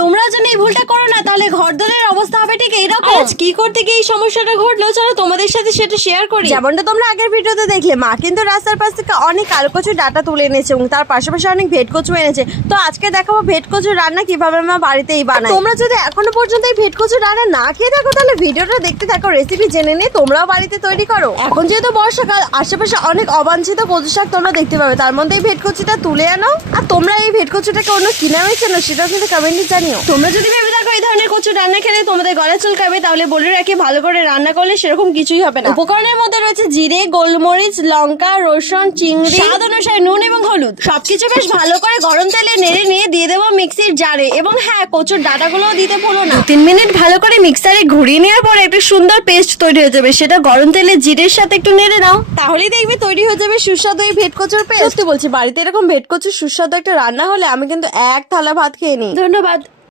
তোমরা যেন এই ভুলটা করো না, তাহলে ঘরদোরের অবস্থা হবে ঠিক এইরকম। আজ কি করতে গিয়ে এই সমস্যাটা ঘটলো, চলো তোমাদের সাথে সেটা শেয়ার করি। যেমনটা তোমরা আগের ভিডিওতে দেখলে, মা কিন্তু রাস্তার পাশ থেকে অনেক আলু কচু ডাটা তুলে এনেছে এবং তার পাশাপাশি অনেক ভেট কচু এনেছে। তো আজকে দেখাবো ভেট কচুর রান্না কিভাবে মা বাড়িতেই বানায়। তোমরা যদি এখনো পর্যন্ত এই ভেট কচুর রান্না না খেয়ে থাকো, তাহলে ভিডিওটা দেখতে থাকো, রেসিপি জেনে নিয়ে তোমরাও বাড়িতে তৈরি করো। এখন যেহেতু বর্ষাকাল, আশেপাশে অনেক অবাঞ্ছিত কচু শাক তোমরা দেখতে পাবে, তার মধ্যে এই ভেট কচুটা তুলে আনো। আর তোমরা এই ভেট কচুটাকে অন্য কিনে হয়েছে না, সেটাও কিন্তু কমেন্টে জানিও। তোমরা যদি ভেবে থাকো এই ধরনের কচু রান্না খেলে তোমাদের গলা চুলকাবে, তাহলে বলে রাখি ভালো করে রান্না করলে সেরকম কিছুই হবে না। উপকরণের মধ্যে রয়েছে জিরে, গোলমরিচ, লঙ্কা, রসুন, চিংড়ি, স্বাদ অনুসারে নুন এবং হলুদ। সবকিছু বেশ ভালো করে গরম তেলে নেড়ে নিয়ে দিয়ে দেবো মিক্সির জারে। এবং হ্যাঁ, কচুর ডাটাগুলোও দিতে ভুলো না। 3 মিনিট ভালো করে মিক্সারে ঘুরিয়ে নেওয়ার পরে একটা সুন্দর পেস্ট তৈরি হয়ে যাবে। সেটা গরম তেলে জিরের সাথে একটু নেড়ে নাও, তাহলেই দেখবে তৈরি হয়ে যাবে সুস্বাদু এই ভেট কচুর পেস্ট। সত্যি বলছি, বাড়িতে এরকম ভেট কচুর সুস্বাদু একটা রান্না হলে আমি কিন্তু 1 থালা ভাত খেয়ে নিই। ধন্যবাদ।